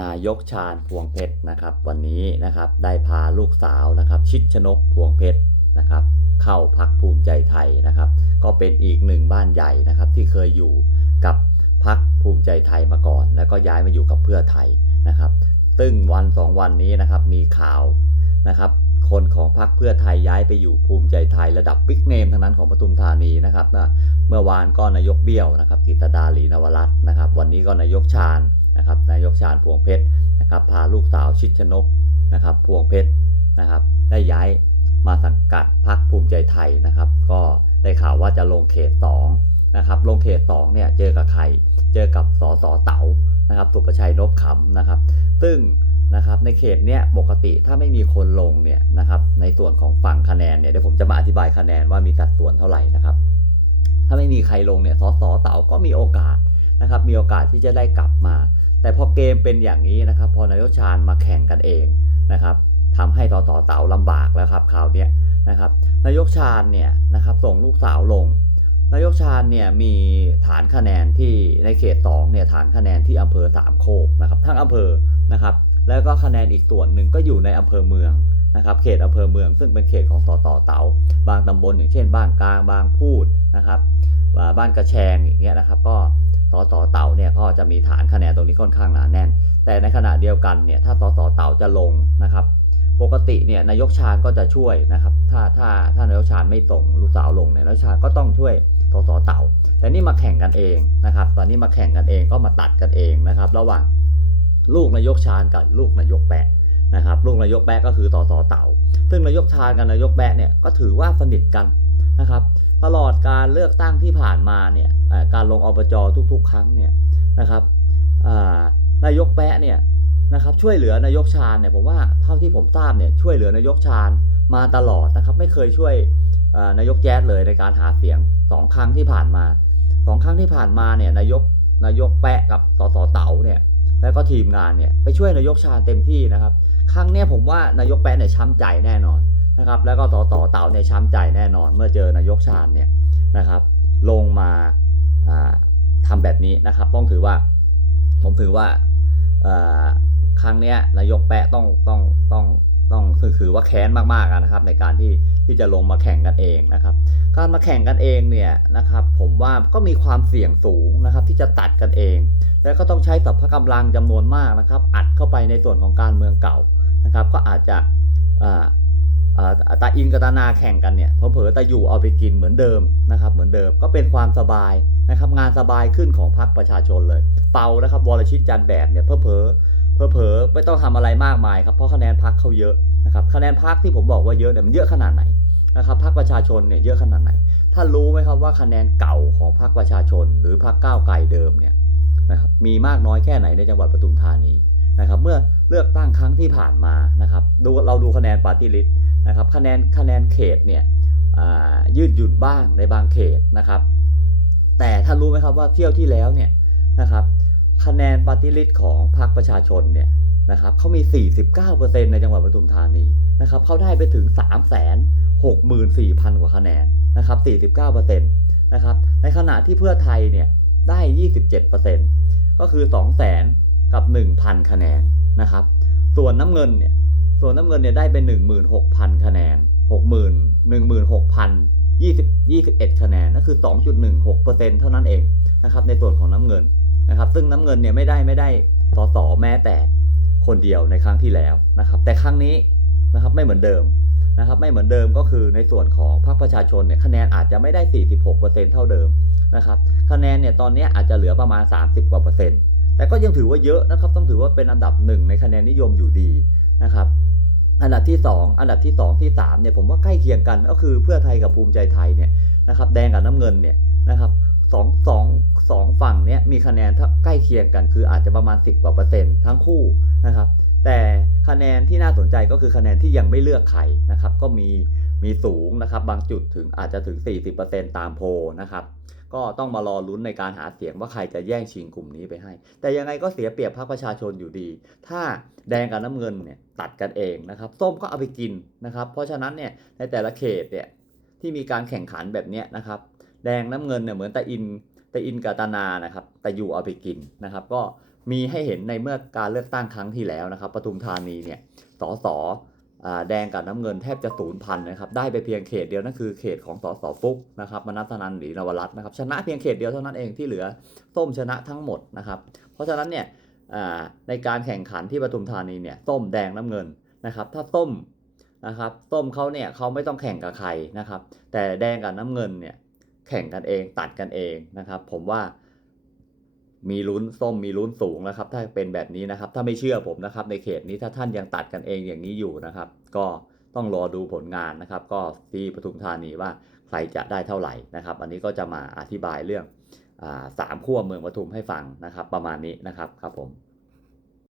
นายกชาญพวงเพชรนะครับ วันนี้นะครับได้พาลูกสาวนะครับ ชิดชนกพวงเพชรนะครับ เข้าพักภูมิใจไทยนะครับ ก็เป็นอีกหนึ่งบ้านใหญ่นะครับที่เคยอยู่กับพักภูมิใจไทยมาก่อน แล้วก็ย้ายมาอยู่กับเพื่อไทยนะครับซึ่งวันสองวันนี้นะครับมีข่าวนะครับคนของพรรคเพื่อไทยย้ายไปอยู่ภูมิใจไทยระดับบิ๊กเนมทั้งนั้นของปทุมธานีนะครับนะเมื่อวานก็นายกเบี้ยวนะครับกิตดาลีนวรัตน์นะครับ วันนี้ก็นายกชาญ นะครับนายกชาญพวงเพชรนะครับพาลูกสาวชิดชนกนะครับพวงเพชรนะครับได้ย้ายมาสังกัดพรรคภูมิใจไทยนะครับ ก็ได้ข่าวว่าจะลงเขต2นะครับลงเขต2เนี่ยเจอกับใครเจอกับสสเต๋านะครับสุประชัยนพขำนะครับ ซึ่งนะครับในเขตเนี้ยปกติถ้าไม่มีคนลงเนี่ยนะครับในส่วนของฝั่งคะแนนเนี่ยเดี๋ยวผมจะมาอธิบายคะแนนว่ามีสัดส่วนเท่าไหร่นะครับ ถ้าไม่มีใครลงเนี่ยสสเต๋าก็มีโอกาสนะครับมีโอกาสที่จะได้กลับมา แต่พอเกมเป็นอย่างนี้นะครับพอนายกชาญมาแข่งกันเองนะครับทำให้สสเต๋าลำบากแล้วครับคราวนี้นะครับนายกชาญเนี่ยนะครับส่งลูกสาวลง นายกชาญเนี่ยมีฐานคะแนนที่ในเขต2เนี่ยฐานคะแนนที่อำเภอสามโคกนะครับทั้งอำเภอนะครับแล้วก็คะแนนอีกส่วนหนึ่งก็อยู่ในอำเภอเมืองนะครับเขตอำเภอเมืองซึ่งเป็นเขตของสสเต๋าบางตำบลอย่างเช่น บ้านกลางบางพูดนะครับอ่าบ้านกระแชงอย่างเงี้ยนะครับก็ สสเต๋าเนี่ยก็จะมีฐานคะแนนตรงนี้ค่อนข้างหนาแน่น แต่ในขณะเดียวกันเนี่ยถ้าสสเต๋าจะลงนะครับ ปกติเนี่ยนายกชาญก็จะช่วยนะครับ ถ้าถ้าถ้านายกชาญไม่ส่งลูกสาวลงเนี่ยนายกชาญก็ต้องช่วยสสเต่า แต่นี่มาแข่งกันเองนะครับ ตอนนี้มาแข่งกันเองก็มาตัดกันเองนะครับ ระหว่างลูกนายกชาญกับลูกนายกแปะนะครับลูกนายกแปะก็คือสสเต่า ซึ่งนายกชาญกับนายกแปะเนี่ยก็ถือว่าสนิทกันนะครับ ตลอดการเลือกตั้งที่ผ่านมาเนี่ยการลงอบจทุกๆ ครั้งเนี่ยนะครับนายกแปะเนี่ยนะครับช่วยเหลือนายกชาญเนี่ยผมว่าเท่าที่ผมทราบเนี่ยช่วยเหลือนายกชาญมาตลอดนะครับไม่เคยช่วยนายกแจ๊ดเลยในการหาเสียงสองครั้งที่ผ่านมาสองครั้งที่ผ่านมาเนี่ยนายกนายกแปะกับสสเต๋าเนี่ยแล้วก็ทีมงานเนี่ยไปช่วยนายกชาญเต็มที่นะครับ ครั้งเนี้ยผมว่านายกแปะเนี่ยช้ำใจแน่นอน นะครับ แล้วก็สสเต๋าเนี่ยช้ำใจแน่นอนเมื่อเจอนายกชาญเนี่ยนะครับ ลงมาอ่าทำแบบนี้นะครับ ต้องถือว่า ผมถือว่าครั้งเนี้ยนายกแปะต้องต้องต้องต้องถือว่าแค้นมากๆนะครับ ในการที่ที่จะลงมาแข่งกันเองนะครับ การมาแข่งกันเองเนี่ยนะครับ ผมว่าก็มีความเสี่ยงสูงนะครับ ที่จะตัดกันเอง แล้วก็ต้องใช้สัพพะกำลังจำนวนมากนะครับ อัดเข้าไปในส่วนของการเมืองเก่านะครับ ก็อาจจะอ่า ตาอินกับตานาแข่งกันเนี่ยเผลอๆตาอยู่เอาไปกินเหมือนเดิมนะครับเหมือนเดิมก็เป็นความสบายนะครับงานสบายขึ้นของพรรคประชาชนเลย เปานะครับวรชิตจันแบบเนี่ยเพอเพอเพอเพอไม่ต้องทำอะไรมากมายครับเพราะคะแนนพักเขาเยอะนะครับคะแนนพักที่ผมบอกว่าเยอะเนี่ยมันเยอะขนาดไหนนะครับพักประชาชนเนี่ยเยอะขนาดไหนท่านรู้ไหมครับว่าคะแนนเก่าของพรรคประชาชน หรือพรรคก้าวไกลเดิมเนี่ยนะครับมีมากน้อยแค่ไหนในจังหวัดปทุมธานีนะครับเมื่อเลือกตั้งครั้งที่ผ่านมานะครับดูเราดูคะแนนปาร์ตี้ลิสต์ นะครับคะแนนคะแนนเขตเนี่ยยืดหยุ่นบ้างในบางเขตนะครับ แต่ท่านรู้ไหมครับว่าเที่ยวที่แล้วเนี่ยนะครับคะแนนปฏิริษีของพรรคประชาชนเนี่ยนะครับเขามี 49%ในจังหวัดปทุมธานีนะครับเขาได้ไปถึง 3 6 4 0 0 0 กว่าคะแนนนะครับ49%นะครับในขณะที่เพื่อไทยเนี่ยได้ 27%ก็คือ 2 0 0 0 0 0 กับ 1,000 คะแนนนะครับส่วนน้ำเงินเนี่ย ส่วนน้ำเงินเนี่ยได้เป็น16,000 คะแนน 60,000 16,000 20 21 คะแนนนั่นคือ 2.16%เท่านั้นเองนะครับในส่วนของน้ำเงินนะครับซึ่งน้ำเงินเนี่ยไม่ได้ไม่ได้สสแม้แต่คนเดียวในครั้งที่แล้วนะครับแต่ครั้งนี้นะครับไม่เหมือนเดิมนะครับไม่เหมือนเดิมก็คือในส่วนของพรรคประชาชนเนี่ยคะแนนอาจจะไม่ได้ 46%เท่าเดิมนะครับคะแนนเนี่ยตอนนี้อาจจะเหลือประมาณ 30 กว่าเปอร์เซ็นต์แต่ก็ยังถือว่าเยอะนะครับต้องถือว่าเป็นอันดับหนึ่งในคะแนนนิยมอยู่ดีนะครับ อันดับที่ 2 อันดับที่ 2 ที่3เนี่ยผมว่าใกล้เคียงกันก็คือเพื่อไทยกับภูมิใจไทยเนี่ยนะครับแดงกับน้ำเงินเนี่ยนะครับสองสองสองฝั่งเนี่ยมีคะแนนใกล้เคียงกันคืออาจจะประมาณ 10กว่าเปอร์เซ็นต์ทั้งคู่นะครับแต่คะแนนที่น่าสนใจก็คือคะแนนที่ยังไม่เลือกใครนะครับก็มีมีสูงนะครับบางจุดถึงอาจจะถึง 40%ตามโพนะครับ ก็ต้องมารอลุ้นในการหาเสียงว่าใครจะแย่งชิงกลุ่มนี้ไปให้ แต่ยังไงก็เสียเปรียบพรรคประชาชนอยู่ดี ถ้าแดงกับน้ำเงินเนี่ยตัดกันเองนะครับส้มก็เอาไปกินนะครับ เพราะฉะนั้นเนี่ยในแต่ละเขตเนี่ยที่มีการแข่งขันแบบนี้นะครับ แดงน้ำเงินเนี่ยเหมือนตาอินตาอินกับตานานะครับแต่อยู่เอาไปกินนะครับ ก็มีให้เห็นในเมื่อการเลือกตั้งครั้งที่แล้วนะครับปทุมธานีเนี่ยสสอ แดงกับน้ำเงินแทบจะศูนย์พันนะครับ ได้ไปเพียงเขตเดียวนั่นคือเขตของสสฟุกนะครับมนัสนันหรือนวรัตน์นะครับ ชนะเพียงเขตเดียวเท่านั้นเองที่เหลือส้มชนะทั้งหมดนะครับ เพราะฉะนั้นเนี่ยในการแข่งขันที่ปทุมธานีเนี่ยส้มแดงน้ำเงินนะครับ ถ้าส้มนะครับส้มเขาเนี่ยเขาไม่ต้องแข่งกับใครนะครับ แต่แดงกับน้ำเงินเนี่ยแข่งกันเองตัดกันเองนะครับ ผมว่า มีลุ้นส้มมีลุ้นสูงนะครับ ถ้าเป็นแบบนี้นะครับ ถ้าไม่เชื่อผมนะครับ ในเขตนี้ถ้าท่านยังตัดกันเองอย่างนี้อยู่นะครับ ก็ต้องรอดูผลงานนะครับ ก็ที่ปทุมธานีว่าใครจะได้เท่าไหร่นะครับ อันนี้ก็จะมาอธิบายเรื่องอสามขั้วเมืองปทุมให้ฟังนะครับ ประมาณนี้นะครับครับผม